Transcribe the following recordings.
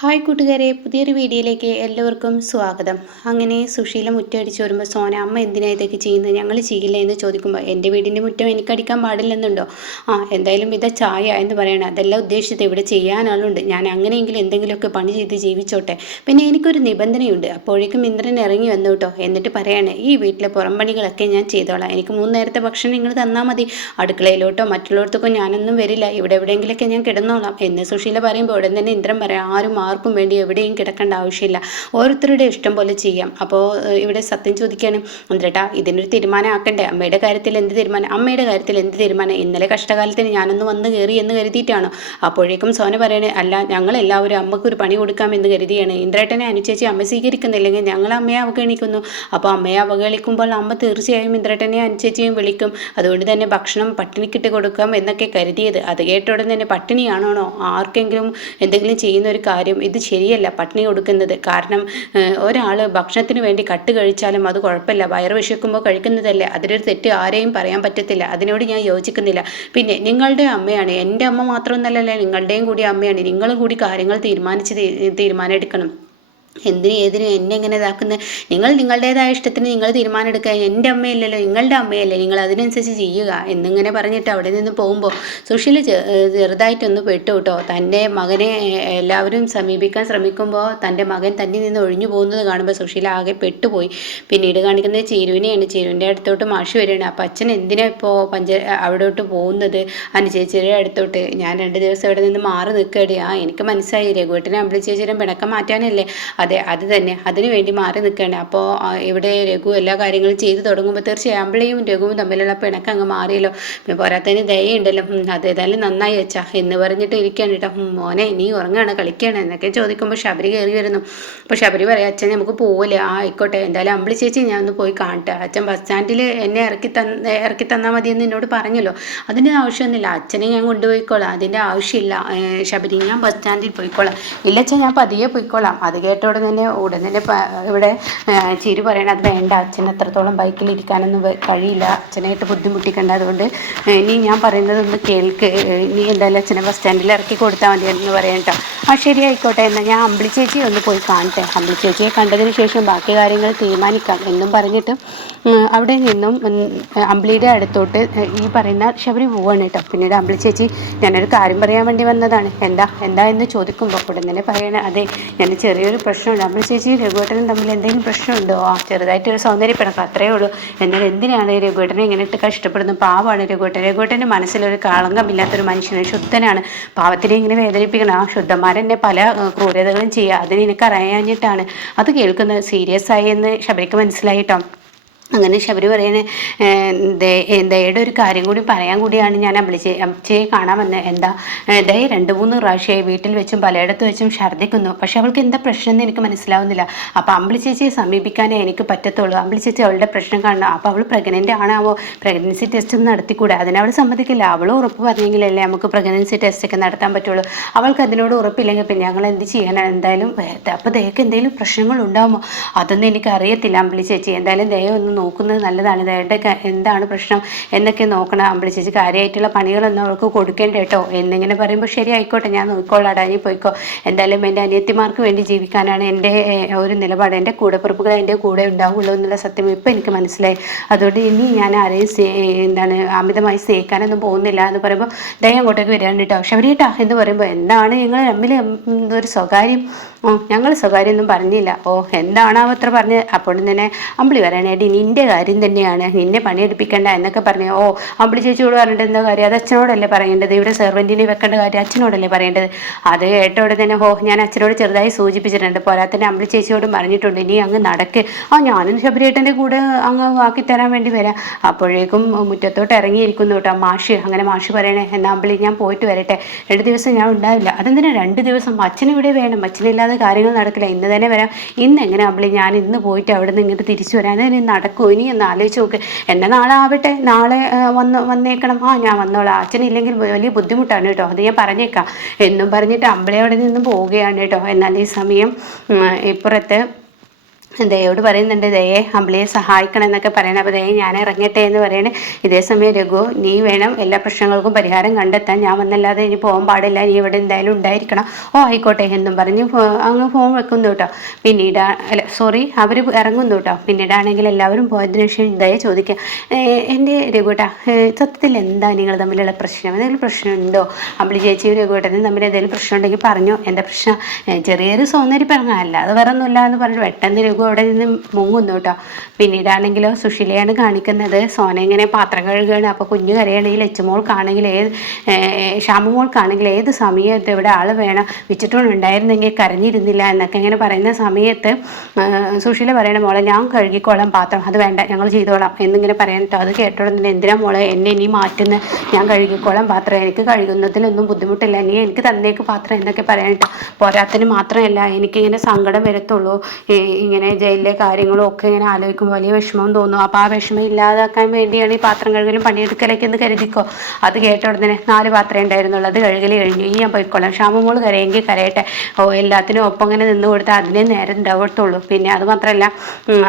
Hi കൂട്ടുകാരെ പുതിയൊരു വീഡിയോയിലേക്ക് എല്ലാവർക്കും സ്വാഗതം. അങ്ങനെ സുശീല മുറ്റടിച്ച് വരുമ്പോൾ സോന അമ്മ എന്തിനാ ഇതൊക്കെ ചെയ്യുന്നത്? ഞങ്ങൾ ചെയ്യില്ല? എന്ന് ചോദിക്കുമ്പോൾ എന്റെ വീടിന്റെ മുറ്റം എനിക്കടിക്കാൻ പാടില്ലെന്നുണ്ടോ? ആ എന്തായാലും ഇത് ചായ എന്ന് പറയണം. അതെല്ലാം ഉദ്ദേശിച്ചത് ഇവിടെ ചെയ്യാനാളുണ്ട്. ഞാൻ അങ്ങനെയെങ്കിലും എന്തെങ്കിലുമൊക്കെ പണി ചെയ്ത് ജീവിച്ചോട്ടെ. പിന്നെ എനിക്കൊരു നിബന്ധനയുണ്ട്. അപ്പോഴേക്കും ഇന്ദ്രൻ ഇറങ്ങി വന്നു കേട്ടോ. എന്നിട്ട് പറയാണ് ഈ വീട്ടിലെ പുറം പണികളൊക്കെ ഞാൻ ചെയ്തോളാം. എനിക്ക് മൂന്ന് നേരത്തെ ഭക്ഷണം നിങ്ങൾ തന്നാൽ മതി. അടുക്കളയിലോട്ടോ മറ്റുള്ളവർക്കൊക്കെ ഞാനൊന്നും വരില്ല. ഇവിടെ എവിടെയെങ്കിലൊക്കെ ഞാൻ കിടന്നോളാം. എന്ന് സുശീല പറയുമ്പോൾ ഉടൻ തന്നെ ഇന്ദ്രൻ പറയാം ആരും ആർക്കും വേണ്ടി എവിടെയും കിടക്കേണ്ട ആവശ്യമില്ല. ഓരോരുത്തരുടെ ഇഷ്ടം പോലെ ചെയ്യാം. അപ്പോൾ ഇവിടെ സത്യം ചോദിക്കാനും എന്നിട്ടാ ഇതിനൊരു തീരുമാനം ആക്കണ്ടേ അമ്മയുടെ കാര്യത്തിൽ എന്ത് തീരുമാനം? അമ്മയുടെ കാര്യത്തിൽ എന്ത് തീരുമാനം? ഇന്നലെ കഷ്ടകാലത്തിന് ഞാനൊന്ന് വന്ന് കയറി എന്ന് കരുതിയിട്ടാണോ? അപ്പോഴേക്കും സോന പറയണേ അല്ല ഞങ്ങൾ എല്ലാവരും ഞങ്ങളെല്ലാവരും അമ്മക്കൊരു പണി കൊടുക്കാം എന്ന് കരുതിയാണ്. ഇന്ദ്രേട്ടനെ അനുചേച്ചി അമ്മ സ്വീകരിക്കുന്നില്ലെങ്കിൽ ഞങ്ങൾ അമ്മയെ അവഗണിക്കുന്നു. അപ്പോൾ അമ്മയെ അവഗണിക്കുമ്പോൾ അമ്മ തീർച്ചയായും ഇന്ദ്രേട്ടനെ അനുചേച്ചിയും വിളിക്കും. അതുകൊണ്ട് തന്നെ ഭക്ഷണം പട്ടിണിക്കിട്ട് കൊടുക്കാം എന്നൊക്കെ കരുതിയത്. അത് കേട്ട ഉടൻ തന്നെ പട്ടിണിയാണോ ആർക്കെങ്കിലും എന്തെങ്കിലും ചെയ്യുന്ന ഒരു കാര്യം കാര്യം ഇത് ശരിയല്ല പട്ടിണി കൊടുക്കുന്നത്. കാരണം ഒരാൾ ഭക്ഷണത്തിന് വേണ്ടി കട്ട് കഴിച്ചാലും അത് കുഴപ്പമില്ല. വയറ് വിശക്കുമ്പോൾ കഴിക്കുന്നതല്ലേ. അതിലൊരു തെറ്റ് ആരെയും പറയാൻ പറ്റത്തില്ല. അതിനോട് ഞാൻ യോജിക്കുന്നില്ല. പിന്നെ നിങ്ങളുടെ അമ്മയാണ്. എന്റെ അമ്മ മാത്രമൊന്നല്ലല്ലേ നിങ്ങളുടെയും കൂടി അമ്മയാണ്. നിങ്ങളും കൂടി കാര്യങ്ങൾ തീരുമാനിച്ച് തീരുമാനം എടുക്കണം എന്തിനും ഏതിനു എന്നെ എങ്ങനെ ഇതാക്കുന്നത് നിങ്ങൾ നിങ്ങളുടേതായ ഇഷ്ടത്തിന് നിങ്ങൾ തീരുമാനം എടുക്കുക എന്റെ അമ്മയല്ലല്ലോ നിങ്ങളുടെ അമ്മയല്ലേ. നിങ്ങൾ അതിനനുസരിച്ച് ചെയ്യുക എന്നിങ്ങനെ പറഞ്ഞിട്ട് അവിടെ നിന്ന് പോകുമ്പോൾ സുഷിൽ ചെറുതായിട്ടൊന്ന് പെട്ടു കേട്ടോ. തന്റെ മകനെ എല്ലാവരും സമീപിക്കാൻ ശ്രമിക്കുമ്പോൾ തന്റെ മകൻ തന്നിൽ നിന്ന് ഒഴിഞ്ഞു പോകുന്നത് കാണുമ്പോൾ സുഷീൽ ആകെ പെട്ടുപോയി. പിന്നീട് കാണിക്കുന്നത് ചേരുവിനെയാണ്. ചേരുവിന്റെ അടുത്തോട്ട് മാഷി വരികയാണ്. അപ്പം അച്ഛൻ എന്തിനാ ഇപ്പോൾ പഞ്ച അവിടോട്ട് പോകുന്നത്? അനുചേച്ചിയുടെ അടുത്തോട്ട്. ഞാൻ രണ്ട് ദിവസം അവിടെ നിന്ന് മാറി നിൽക്കടി ആ എനിക്ക് മനസ്സിലായി. രഘുവേട്ടനെ അമ്പിളിച്ചേച്ചിയുടെ പിണക്കം മാറ്റാനല്ലേ? അതെ അത് തന്നെ. അതിനു വേണ്ടി മാറി നിൽക്കുകയാണ് അപ്പോൾ ഇവിടെ രഘു എല്ലാ കാര്യങ്ങളും ചെയ്തു തുടങ്ങുമ്പോൾ തീർച്ചയായും അമ്പിളിയും രഘുവും തമ്മിലുള്ള പിണക്കം അങ്ങ് മാറിയല്ലോ. പോരാത്തതിന് ദയുണ്ടല്ലോ അത് ഏതായാലും നന്നായി വെച്ചാ എന്ന് പറഞ്ഞിട്ട് ഇരിക്കുകയാണ് കേട്ടോ. മോനെ നീ ഉറങ്ങുകയാണ് കളിക്കുകയാണ് എന്നൊക്കെ ചോദിക്കുമ്പോൾ ശബരി കയറി വരുന്നു. അപ്പോൾ ശബരി പറയാം അച്ഛൻ നമുക്ക് പോവില്ല ആ ആയിക്കോട്ടെ. എന്തായാലും അമ്പിളി ചേച്ചി ഞാൻ ഒന്ന് പോയി കാണട്ടെ. അച്ഛൻ ബസ് സ്റ്റാൻഡിൽ എന്നെ ഇറക്കി തന്ന ഇറക്കി തന്നാൽ മതി എന്ന് എന്നോട് പറഞ്ഞല്ലോ. അതിന്റെ ആവശ്യമൊന്നുമില്ല. അച്ഛനെ ഞാൻ കൊണ്ടുപോയിക്കോളാം. അതിന്റെ ആവശ്യമില്ല. ശബരി ഞാൻ ബസ് സ്റ്റാൻഡിൽ പോയിക്കോളാം. ഇല്ല അച്ഛൻ ഞാൻ പതിയെ പോയിക്കോളാം. അത് കേട്ടോ ഉടൻ തന്നെ ഉടൻ തന്നെ ഇവിടെ ചിരി പറയണം അത് വേണ്ട. അച്ഛൻ എത്രത്തോളം ബൈക്കിൽ ഇരിക്കാനൊന്നും കഴിയില്ല. അച്ഛനായിട്ട് ബുദ്ധിമുട്ടിക്കണ്ട. അതുകൊണ്ട് ഇനി ഞാൻ പറയുന്നത് ഒന്ന് കേൾക്ക്. ഇനി എന്തായാലും അച്ഛനെ ബസ് സ്റ്റാൻഡിൽ ഇറക്കി കൊടുത്താൽ മതി എന്ന് പറയാം കേട്ടോ ആ ശരി ആയിക്കോട്ടെ. എന്നാൽ ഞാൻ അമ്പിളി ചേച്ചി ഒന്ന് പോയി കാണട്ടെ. അമ്പിളി ചേച്ചിയെ കണ്ടതിന് ശേഷം ബാക്കി കാര്യങ്ങൾ തീരുമാനിക്കാം. എന്നും പറഞ്ഞിട്ട് അവിടെ നിന്നും അമ്പിളിയുടെ അടുത്തോട്ട് ഈ പറയുന്ന ശബരി പോവാണ് കേട്ടോ പിന്നീട് അമ്പിളി ചേച്ചി ഞാനൊരു കാര്യം പറയാൻ വേണ്ടി വന്നതാണ്. എന്താ? എന്താ? എന്ന് ചോദിക്കുമ്പോൾ ഉടൻ തന്നെ പറയണേ അതെ ഞാൻ ചെറിയൊരു പ്രശ്നമുണ്ട്. അമ്മ ചേച്ചി രഘുവേട്ടനും തമ്മിൽ എന്തെങ്കിലും പ്രശ്നമുണ്ടോ? ആ ചെറുതായിട്ടൊരു സൗന്ദര്യപ്പെടണം. അത്രയേ ഉള്ളൂ. എന്നാൽ എന്തിനാണ് രഘുവേട്ടനെ ഇങ്ങനെ ഇട്ട് കഷ്ടപ്പെടുന്നത് പാവമാണ് രഘുവേട്ടൻ. രഘുവേട്ടന്റെ മനസ്സിലൊരു കളങ്കമില്ലാത്തൊരു മനുഷ്യനാണ്. ശുദ്ധനാണ്. പാവത്തിനെ ഇങ്ങനെ വേദനിപ്പിക്കണം. ആ ശുദ്ധന്മാരെന്നെ പല ക്രൂരതകളും ചെയ്യുക. അതിനെ എനിക്ക് അറിയാഞ്ഞിട്ടാണ്. അത് കേൾക്കുന്നത്. സീരിയസ് ആയി എന്ന് ശബരിക്ക് മനസ്സിലായിട്ടോ? അങ്ങനെ ശബരി പറയണേ ദയയുടെ ഒരു കാര്യം കൂടി പറയാൻ കൂടിയാണ് ഞാൻ വിളിച്ച് അമ്മച്ചയെ കാണാൻ വന്നത് എന്താ ദയ രണ്ട് മൂന്ന് പ്രാവശ്യമായി വീട്ടിൽ വെച്ചും പലയിടത്ത് വെച്ചും ഛർദ്ദിക്കുന്നു. പക്ഷെ അവൾക്ക് എന്താ പ്രശ്നം എന്ന് എനിക്ക് മനസ്സിലാവുന്നില്ല. അപ്പോൾ അമ്പിളി ചേച്ചിയെ സമീപിക്കാനേ എനിക്ക് പറ്റത്തുള്ളൂ. അമ്പിളി ചേച്ചി അവളുടെ പ്രശ്നം കാണണം. അപ്പോൾ അവൾ പ്രഗ്നന്റ് ആണാവോ? പ്രഗ്നൻസി ടെസ്റ്റ് ഒന്നും നടത്തിക്കൂടെ? അതിനവൾ സമ്മതിക്കില്ല. അവൾ ഉറപ്പ് പറഞ്ഞെങ്കിലല്ലേ നമുക്ക് പ്രഗ്നൻസി ടെസ്റ്റ് ഒക്കെ നടത്താൻ പറ്റുള്ളൂ. അവൾക്ക് അതിനോട് ഉറപ്പില്ലെങ്കിൽ പിന്നെ ഞങ്ങൾ എന്ത് ചെയ്യാനാണ് എന്തായാലും അപ്പോൾ ദയക്ക് എന്തെങ്കിലും പ്രശ്നങ്ങൾ ഉണ്ടാകുമോ അതൊന്നും എനിക്ക് അറിയത്തില്ല അമ്പിളി ചേച്ചി. എന്തായാലും ദയ ഒന്ന് നോക്കുന്നത് നല്ലതാണ്. ഇതേടെ എന്താണ് പ്രശ്നം എന്നൊക്കെ നോക്കണം. അമ്പിളി ചേച്ചി കാര്യമായിട്ടുള്ള പണികളൊന്നും അവൾക്ക് കൊടുക്കേണ്ട കേട്ടോ. എന്നിങ്ങനെ പറയുമ്പോൾ ശരി ആയിക്കോട്ടെ ഞാൻ നോക്കിക്കോളാം അനി പോയിക്കോ. എന്തായാലും എന്റെ അനിയത്തിമാർക്ക് വേണ്ടി ജീവിക്കാനാണ് എന്റെ ഒരു നിലപാട്. എന്റെ കൂടെപ്പിറപ്പുകൾ എന്റെ കൂടെ ഉണ്ടാവുള്ളൂ എന്നുള്ള സത്യം ഇപ്പം എനിക്ക് മനസ്സിലായി. അതുകൊണ്ട് ഇനി ഞാൻ ആരെയും എന്താണ് അമിതമായി സ്നേഹിക്കാനൊന്നും പോകുന്നില്ല എന്ന് പറയുമ്പോൾ ദയം അങ്ങോട്ടേക്ക് വരികയാണ് കേട്ടോ. ശബരിയേട്ടാ എന്ന് പറയുമ്പോൾ എന്താണ് ഞങ്ങൾ തമ്മിൽ ഒരു സ്വകാര്യം ഞങ്ങൾ സ്വകാര്യമൊന്നും പറഞ്ഞില്ല. ഓ എന്താണാവോ അത്ര പറഞ്ഞ്. അപ്പോൾ തന്നെ അമ്പിളി പറയണേടി നിന്റെ കാര്യം തന്നെയാണ്. നിന്നെ പണിയെടുപ്പിക്കേണ്ട എന്നൊക്കെ പറഞ്ഞു. ഓ അമ്പിളി ചേച്ചിയോട് പറഞ്ഞിട്ട് എന്താ കാര്യം? അത് അച്ഛനോടല്ലേ പറയേണ്ടത്? ഇവിടെ സെർവന്റിനെ വെക്കേണ്ട കാര്യം അച്ഛനോടല്ലേ പറയേണ്ടത്? അത് കേട്ടോടെ തന്നെ ഓ ഞാൻ അച്ഛനോട് ചെറുതായി സൂചിപ്പിച്ചിട്ടുണ്ട്. പോരാത്തന്നെ അമ്പിളി ചേച്ചിയോടും പറഞ്ഞിട്ടുണ്ട്. ഇനി അങ്ങ് നടക്ക്. ആ ഞാനും ശബരിയേട്ടന്റെ കൂടെ അങ്ങ് ആക്കി തരാൻ വേണ്ടി വരാം. അപ്പോഴേക്കും മുറ്റത്തോട്ട് ഇറങ്ങിയിരിക്കുന്നു കേട്ടോ മാഷ്. അങ്ങനെ മാഷി പറയണേ എന്നാ അമ്പിളി ഞാൻ പോയിട്ട് വരട്ടെ. രണ്ട് ദിവസം ഞാൻ ഉണ്ടാവില്ല. അതെന്തിനാ രണ്ട് ദിവസം? അച്ഛനിവിടെ വേണം. അച്ഛനില്ലാതെ കാര്യങ്ങൾ നടക്കില്ല. ഇന്ന് തന്നെ വരാം. ഇന്ന് എങ്ങനെ അമ്പിളി? ഞാൻ ഇന്ന് പോയിട്ട് അവിടെ നിന്ന് ഇങ്ങോട്ട് തിരിച്ചു വരാൻ അതിന് നടക്കുമോ ഇനി ഒന്ന് ആലോചിച്ച് നോക്ക്. എന്നെ നാളെ ആവട്ടെ നാളെ വന്ന് വന്നേക്കണം. ആ ഞാൻ വന്നോളാം. അച്ഛനില്ലെങ്കിൽ വലിയ ബുദ്ധിമുട്ടാണ് കേട്ടോ. അത് ഞാൻ പറഞ്ഞേക്കാം. എന്നും പറഞ്ഞിട്ട് അമ്പിളി അവിടെ നിന്ന് പോവുകയാണ് കേട്ടോ. എന്നാൽ ഈ സമയം ഇപ്പുറത്ത് ദയോട് പറയുന്നുണ്ട് ദയെ അമ്പിളിയെ സഹായിക്കണം എന്നൊക്കെ പറയണം. അപ്പോൾ ദയെ ഞാൻ ഇറങ്ങട്ടെ എന്ന് പറയണേ. ഇതേ സമയം രഘു നീ വേണം എല്ലാ പ്രശ്നങ്ങൾക്കും പരിഹാരം കണ്ടെത്താൻ. ഞാൻ വന്നല്ലാതെ ഇനി പോകാൻ പാടില്ല. നീ ഇവിടെ എന്തായാലും ഉണ്ടായിരിക്കണം. ഓ ആയിക്കോട്ടെ എന്നും പറഞ്ഞ് അങ്ങ് ഫോൺ വെക്കുന്നു കേട്ടോ പിന്നീട് അല്ല സോറി അവർ ഇറങ്ങുന്നു കേട്ടോ പിന്നീടാണെങ്കിൽ എല്ലാവരും പോയതിനു ശേഷം ദയ ചോദിക്കുക "ഏ, എന്റെ രഘുട്ടാ സത്യത്തിൽ എന്താ നിങ്ങൾ തമ്മിലുള്ള പ്രശ്നം? എന്തെങ്കിലും പ്രശ്നമുണ്ടോ? അമ്പിളി ചേച്ചിയും രഘുട്ടനും തമ്മിൽ എന്തെങ്കിലും പ്രശ്നം ഉണ്ടെങ്കിൽ പറഞ്ഞോ. എന്റെ പ്രശ്നം? ചെറിയൊരു സൗന്ദര്യം പറഞ്ഞല്ല അല്ലാതെ വേറെ ഒന്നുമില്ല എന്ന് പറഞ്ഞു പെട്ടെന്ന് രഘു അവിടെ നിന്ന് മുങ്ങുന്നു കേട്ടോ പിന്നീടാണെങ്കിലോ സുഷിലയാണ് കാണിക്കുന്നത്. സോന ഇങ്ങനെ പാത്രം കഴുകുകയാണ് അപ്പോൾ കുഞ്ഞു കരയാണെങ്കിൽ ലച്ചുമോൾക്കാണെങ്കിൽ ഏത് ഏ, ശ്യാമമോൾക്കാണെങ്കിൽ ഏത് സമയത്ത് ഇവിടെ ആൾ വേണം? വെച്ചിട്ടുണ്ടായിരുന്നെങ്കിൽ കരഞ്ഞിരുന്നില്ല എന്നൊക്കെ ഇങ്ങനെ പറയുന്ന സമയത്ത് സുഷില പറയണ മോളെ ഞാൻ കഴുകിക്കോളാം പാത്രം. അത് വേണ്ട ഞങ്ങൾ ചെയ്തോളാം. എന്നിങ്ങനെ പറയാൻ കേട്ടോ അത് കേട്ടോടെ എന്തിനാ മോളെ എന്നെ ഇനി മാറ്റുന്ന? ഞാൻ കഴുകിക്കോളാം പാത്രം. എനിക്ക് കഴുകുന്നതിലൊന്നും ബുദ്ധിമുട്ടില്ല. നീ എനിക്ക് തന്നേക്ക് പാത്രം എന്നൊക്കെ പറയാൻ കേട്ടോ പോരാത്തിന് മാത്രമല്ല എനിക്കിങ്ങനെ സങ്കടം വരത്തുള്ളൂ. ഇങ്ങനെ ജയിലിലെ കാര്യങ്ങളും ഒക്കെ ഇങ്ങനെ ആലോചിക്കുമ്പോൾ വലിയ വിഷമം തോന്നും. അപ്പോൾ ആ വിഷമം ഇല്ലാതാക്കാൻ വേണ്ടിയാണ് ഈ പാത്രം കഴുകലും പണിയെടുക്കലൊക്കെ എന്ന് കരുതിക്കോ? അത് കേട്ട ഉടനെ നാല് പാത്രം ഉണ്ടായിരുന്നുള്ളൂ. അത് കഴുകൽ കഴിഞ്ഞു ഇനി ഞാൻ പോയിക്കോളാം. ക്ഷാമമോൾ കരയെങ്കിൽ കരയട്ടെ. ഓ എല്ലാത്തിനും ഒപ്പം ഇങ്ങനെ നിന്ന് കൊടുത്താൽ അതിനെ നേരം ഉണ്ടാവത്തുള്ളൂ. പിന്നെ അത് മാത്രമല്ല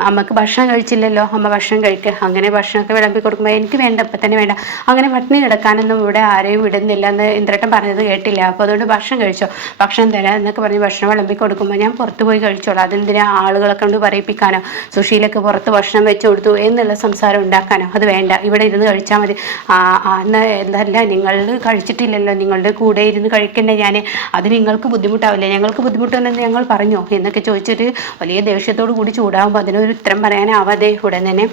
അമ്മയ്ക്ക് ഭക്ഷണം കഴിച്ചില്ലല്ലോ. അമ്മ ഭക്ഷണം കഴിക്കുക അങ്ങനെ ഭക്ഷണമൊക്കെ വിളമ്പി കൊടുക്കുമ്പോൾ എനിക്ക് വേണ്ട ഇപ്പം തന്നെ വേണ്ട. അങ്ങനെ പട്ടിണി കിടക്കാനൊന്നും ഇവിടെ ആരെയും വിടുന്നില്ല എന്ന് ഇന്ദ്രട്ടൻ പറഞ്ഞത് കേട്ടില്ല. അപ്പോൾ അതുകൊണ്ട് ഭക്ഷണം കഴിച്ചോ? ഭക്ഷണം തരാം എന്നൊക്കെ പറഞ്ഞ് ഭക്ഷണം വിളമ്പി കൊടുക്കുമ്പോൾ ഞാൻ പുറത്ത് പോയി കഴിച്ചോളാം. അതെന്തിനാ ആളുകളെ കൊണ്ട് പറയിപ്പിക്കാനോ സുശീലക്ക് പുറത്ത് ഭക്ഷണം വെച്ച് കൊടുത്തു എന്നുള്ള സംസാരം ഉണ്ടാക്കാനോ അത് വേണ്ട. ഇവിടെ ഇരുന്ന് കഴിച്ചാൽ മതി. എന്തല്ല നിങ്ങൾ കഴിച്ചിട്ടില്ലല്ലോ നിങ്ങളുടെ കൂടെ ഇരുന്ന് കഴിക്കണ്ടേ ഞാൻ അത് നിങ്ങൾക്ക് ബുദ്ധിമുട്ടാവില്ല. ഞങ്ങൾക്ക് ബുദ്ധിമുട്ടുണ്ടെന്ന് ഞങ്ങൾ പറഞ്ഞോ? എന്നൊക്കെ ചോദിച്ചിട്ട് വലിയ ദേഷ്യത്തോടു കൂടി ചൂടാകുമ്പോൾ അതിനൊരു ഉത്തരം പറയാനാവാതെ ഉടൻ തന്നെ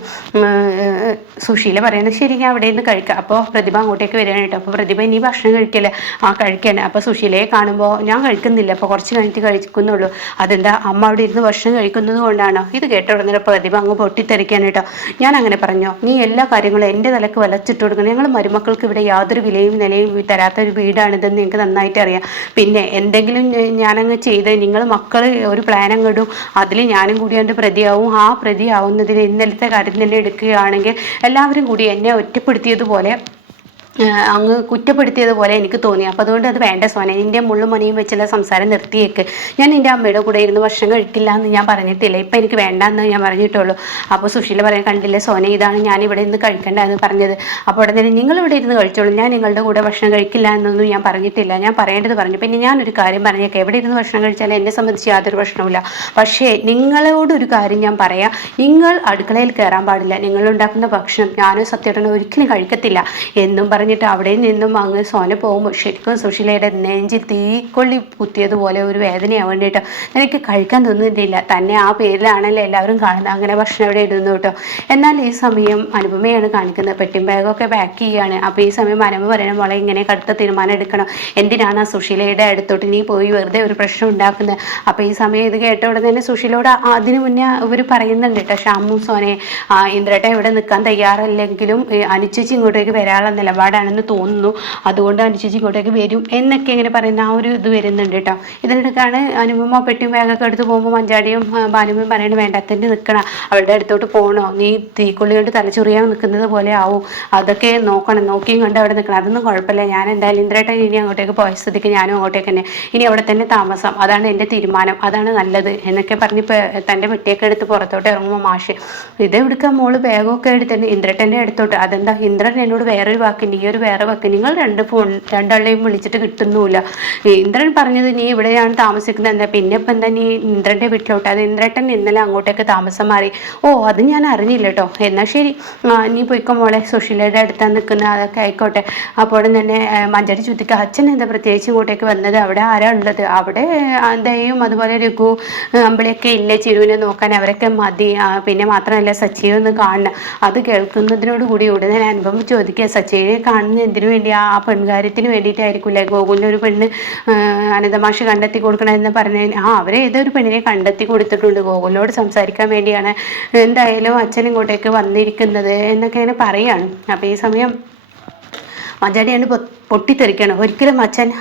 സുശീല പറയുന്നത് ശരി ഞാൻ അവിടെ നിന്ന് കഴിക്കാം. അപ്പോൾ പ്രതിഭ അങ്ങോട്ടേക്ക് വരികയാണ് അപ്പോൾ പ്രതിഭ ഇനി ഭക്ഷണം കഴിക്കില്ല? ആ കഴിക്കാൻ അപ്പോൾ സുശീലയെ കാണുമ്പോൾ ഞാൻ കഴിക്കുന്നില്ല. അപ്പോൾ കുറച്ച് കഴിഞ്ഞിട്ട് കഴിക്കുന്നുള്ളൂ. അതെന്താ? അമ്മ അവിടെ ഇരുന്ന് ഭക്ഷണം കഴിക്കുന്നത് കൊണ്ടാണോ? ഇത് കേട്ട ഉടനെ പ്രതിഭ അങ്ങ് പൊട്ടിത്തെറിക്കാനായിട്ടോ. ഞാൻ അങ്ങനെ പറഞ്ഞോ നീ എല്ലാ കാര്യങ്ങളും എന്റെ തലക്ക് വലച്ചിട്ട് കൊടുക്കണം. ഞങ്ങൾ മരുമക്കൾക്ക് ഇവിടെ യാതൊരു വിലയും നിലയും തരാത്ത ഒരു വീടാണിതെന്ന് നിങ്ങൾക്ക് നന്നായിട്ട് അറിയാം. പിന്നെ എന്തെങ്കിലും ഞാനങ്ങ് ചെയ്ത് നിങ്ങൾ മക്കൾ ഒരു പ്ലാൻ അങ്ങ് ഇടും. അതിൽ ഞാനും കൂടി അതിന്റെ പ്രതിയാവും. ആ പ്രതിയാവുന്നതിന് ഇന്നലത്തെ കാര്യം തന്നെ എടുക്കുകയാണെങ്കിൽ എല്ലാവരും കൂടി എന്നെ ഒറ്റപ്പെടുത്തിയതുപോലെ അങ്ങ് കുറ്റപ്പെടുത്തിയതുപോലെ എനിക്ക് തോന്നി. അപ്പോൾ അതുകൊണ്ട് അത് വേണ്ട സോന. നിന്റെ മുള്ളും മണിയും വെച്ചുള്ള സംസാരം നിർത്തിയേക്ക്. ഞാൻ എന്റെ അമ്മയുടെ കൂടെ ഇരുന്ന് ഭക്ഷണം കഴിക്കില്ല എന്ന് ഞാൻ പറഞ്ഞിട്ടില്ല. ഇപ്പം എനിക്ക് വേണ്ട എന്ന് ഞാൻ പറഞ്ഞിട്ടുള്ളൂ. അപ്പോൾ സുശീല പറയാൻ കണ്ടില്ലേ സോന ഇതാണ് ഞാൻ ഇവിടെ ഇരുന്ന് കഴിക്കേണ്ട എന്ന് പറഞ്ഞത്. അപ്പോൾ ഉടനെ നിങ്ങൾ ഇവിടെ ഇരുന്ന് കഴിച്ചോളൂ. ഞാൻ നിങ്ങളുടെ കൂടെ ഭക്ഷണം കഴിക്കില്ല എന്നൊന്നും ഞാൻ പറഞ്ഞിട്ടില്ല. ഞാൻ പറയേണ്ടത് പറഞ്ഞു. പിന്നെ ഞാനൊരു കാര്യം പറഞ്ഞേക്കാം. എവിടെ ഇരുന്ന് ഭക്ഷണം കഴിച്ചാലും എന്നെ സംബന്ധിച്ച് യാതൊരു പ്രശ്നവുമില്ല. പക്ഷേ നിങ്ങളോടൊരു കാര്യം ഞാൻ പറയാം. നിങ്ങൾ അടുക്കളയിൽ കയറാൻ പാടില്ല. നിങ്ങളുണ്ടാക്കുന്ന ഭക്ഷണം ഞാനോ സത്യേട്ടനോ ഒരിക്കലും കഴിക്കത്തില്ല. എന്നും പറഞ്ഞിട്ട് അവിടെ നിന്നും അങ്ങ് സോന പോകുമ്പോൾ ശരിക്കും സുശീലയുടെ നെഞ്ചി തീക്കൊള്ളി കുത്തിയതുപോലെ ഒരു വേദനയാവാൻ വേണ്ടിയിട്ട്. എനിക്ക് കഴിക്കാൻ തോന്നുന്നില്ല തന്നെ ആ പേരിലാണല്ലോ എല്ലാവരും കാണുന്നത്. അങ്ങനെ ഭക്ഷണം അവിടെ ഇടുന്നു കേട്ടോ. എന്നാൽ ഈ സമയം അനുപമയാണ് കാണിക്കുന്നത്. പെട്ടിയും ബാഗൊക്കെ പാക്ക് ചെയ്യുകയാണ് അപ്പോൾ ഈ സമയം അനുപമ പറയണ മോളെ ഇങ്ങനെ കടുത്ത തീരുമാനം എടുക്കണം. എന്തിനാണ് ആ സുശീലയുടെ അടുത്തോട്ട് നീ പോയി വെറുതെ ഒരു പ്രശ്നം ഉണ്ടാക്കുന്നത്? അപ്പോൾ ഈ സമയം ഇത് കേട്ട ഉടനെ തന്നെ സുശീലോട് അതിനു മുന്നേ ഇവർ പറയുന്നുണ്ട് കേട്ടോ. ഷാമു സോനെ ഇന്ദ്രട്ടെ ഇവിടെ നിൽക്കാൻ തയ്യാറല്ലെങ്കിലും അനുചേച്ചി ഇങ്ങോട്ടേക്ക് വരാനുള്ള നിലപാടാണെന്ന് തോന്നുന്നു. അതുകൊണ്ട് അനുചേച്ചി ഇങ്ങോട്ടേക്ക് വരും എന്നൊക്കെ ഇങ്ങനെ പറയുന്ന ആ ഒരു ഇത് വരുന്നുണ്ട് കേട്ടോ. ഇതിനിടയ്ക്കാണ് അനുപമ പെട്ടിയും ബാഗൊക്കെ എടുത്ത് പോകുമ്പോൾ മഞ്ചാടിയും ആ, പറയണ പറയണത് വേണ്ട തന്നെ നിൽക്കണം അവളുടെ അടുത്തോട്ട് പോകണോ നീ തീക്കൊള്ളി കൊണ്ട് തലച്ചുറിയാൻ നിൽക്കുന്നത് പോലെ ആവും. അതൊക്കെ നോക്കണം. നോക്കിയും കണ്ട് അവിടെ നിൽക്കണം അതൊന്നും കുഴപ്പമില്ല. ഞാൻ എന്തായാലും ഇന്ദ്രേട്ടൻ ഇനി അങ്ങോട്ടേക്ക് പോയ സ്ഥിതിക്ക് ഞാനും അങ്ങോട്ടേക്ക് തന്നെ. ഇനി അവിടെ തന്നെ താമസം. അതാണ് എന്റെ തീരുമാനം. അതാണ് നല്ലത് എന്നൊക്കെ പറഞ്ഞ് തന്റെ പെട്ടിയൊക്കെ എടുത്ത് പുറത്തോട്ട് ഇറങ്ങുമ്പോൾ മാഷ് ഇതെടുക്കാൻ മോൾ? ബാഗൊക്കെ എടുത്തിട്ട് ഇന്ദ്രട്ടന്റെ അടുത്തോട്ട്. അതെന്താ? ഇന്ദ്രൻ എന്നോട് വേറൊരു വാക്ക് നീ ഒരു വേറെ വെക്ക് നിങ്ങൾ രണ്ട് ഫോൺ രണ്ടാളെയും വിളിച്ചിട്ട് കിട്ടുന്നുമില്ല ഇന്ദ്രൻ പറഞ്ഞത് നീ ഇവിടെയാണ് താമസിക്കുന്നത് എന്താ പിന്നെ ഇപ്പം എന്താ നീ ഇന്ദ്രന്റെ വീട്ടിലോട്ട്? അത് ഇന്ദ്രട്ടൻ ഇന്നലെ അങ്ങോട്ടേക്ക് താമസം മാറി. ഓ അത് ഞാൻ അറിഞ്ഞില്ല കേട്ടോ എന്നാൽ ശരി. നീ പോയിക്കോ മോളെ. സുശീലയുടെ അടുത്താണ് നിൽക്കുന്ന. അതൊക്കെ ആയിക്കോട്ടെ. അപ്പോൾ തന്നെ മഞ്ചടി ചുറ്റിക്ക് അച്ഛൻ എന്താ പ്രത്യേകിച്ച് ഇങ്ങോട്ടേക്ക് വന്നത്? അവിടെ ആരാ ഉള്ളത്? അവിടെ ആ, അതുപോലെ രഘു അമ്പിളിയൊക്കെ ഇല്ലേ ചിരുവിനെ നോക്കാൻ? അവരൊക്കെ മതി. പിന്നെ മാത്രമല്ല സച്ചിയെ ഒന്ന് കാണണം. അത് കേൾക്കുന്നതിനോട് കൂടി ഉടനെ അനുഭവം ചോദിക്കുക. സച്ചിയെ കാണുന്നത് എന്തിനു വേണ്ടി ആ പെൺകാര്യത്തിന് വേണ്ടിയിട്ടായിരിക്കില്ലേ ഗോകുലിന് ഒരു പെണ്ണ് അനന്തമാഷ് കണ്ടെത്തി കൊടുക്കണമെന്ന് പറഞ്ഞ ആ അവരെ ഏതൊരു പെണ്ണിനെ കണ്ടെത്തി കൊടുത്തിട്ടുണ്ട്. ഗോകുലിനോട് സംസാരിക്കാൻ വേണ്ടിയാണ് എന്തായാലും അച്ഛൻ ഇങ്ങോട്ടേക്ക് വന്നിരിക്കുന്നത് എന്നൊക്കെയാണ് പറയുകയാണ് അപ്പോൾ ഈ സമയം മഞ്ചാടിയാണ് പൊ- പൊട്ടിത്തെറിക്കണം. ഒരിക്കലും അച്ഛൻ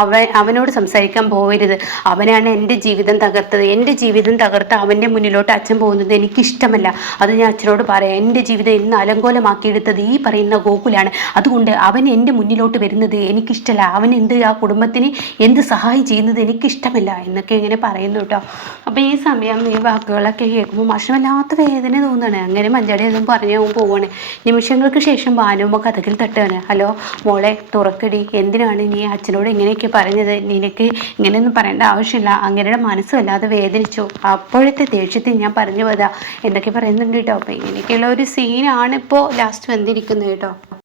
അവൻ അവനോട് സംസാരിക്കാൻ പോകരുത് അവനാണ് എന്റെ ജീവിതം തകർത്തത്. എന്റെ ജീവിതം തകർത്ത് അവന്റെ മുന്നിലോട്ട് അച്ഛൻ പോകുന്നത് എനിക്കിഷ്ടമല്ല. അത് ഞാൻ അച്ഛനോട് പറയാം. എന്റെ ജീവിതം ഇന്ന് അലങ്കോലമാക്കിയെടുത്തത് ഈ പറയുന്ന ഗോകുലാണ്. അതുകൊണ്ട് അവൻ എന്റെ മുന്നിലോട്ട് വരുന്നത് എനിക്കിഷ്ടമല്ല അവൻ എന്ത് ആ കുടുംബത്തിന് എന്ത് സഹായം ചെയ്യുന്നത് എനിക്കിഷ്ടമല്ല എന്നൊക്കെ ഇങ്ങനെ പറയുന്നു കേട്ടോ. അപ്പോൾ ഈ സമയം ഈ വാക്കുകളൊക്കെ കേൾക്കുമ്പോൾ മഷമല്ലാത്ത വേദന തോന്നുകയാണ് അങ്ങനെ മഞ്ചാടി ഒന്നും പറഞ്ഞു പോവുകയാണ് നിമിഷങ്ങൾക്ക് ശേഷം ഭാനുമ്പോൾ കഥകിൽ തട്ടുകയാണ്. ഹലോ മോളെ തുറക്കടി എന്തിനാണ് നീ അച്ഛനോട് ഇങ്ങനെയൊക്കെ പറഞ്ഞത്? നിനക്ക് ഇങ്ങനെയൊന്നും പറയേണ്ട ആവശ്യമില്ല. അങ്ങനെയുടെ മനസ്സ് വല്ലാതെ വേദനിച്ചു. അപ്പോഴത്തെ ദേഷ്യത്തിൽ ഞാൻ പറഞ്ഞു പോതാ എന്തൊക്കെ പറയുന്നുണ്ട് കേട്ടോ? അപ്പോൾ ഇങ്ങനെയൊക്കെയുള്ള ഒരു സീനാണ് ഇപ്പോൾ ലാസ്റ്റ് വന്നിരിക്കുന്നത് കേട്ടോ.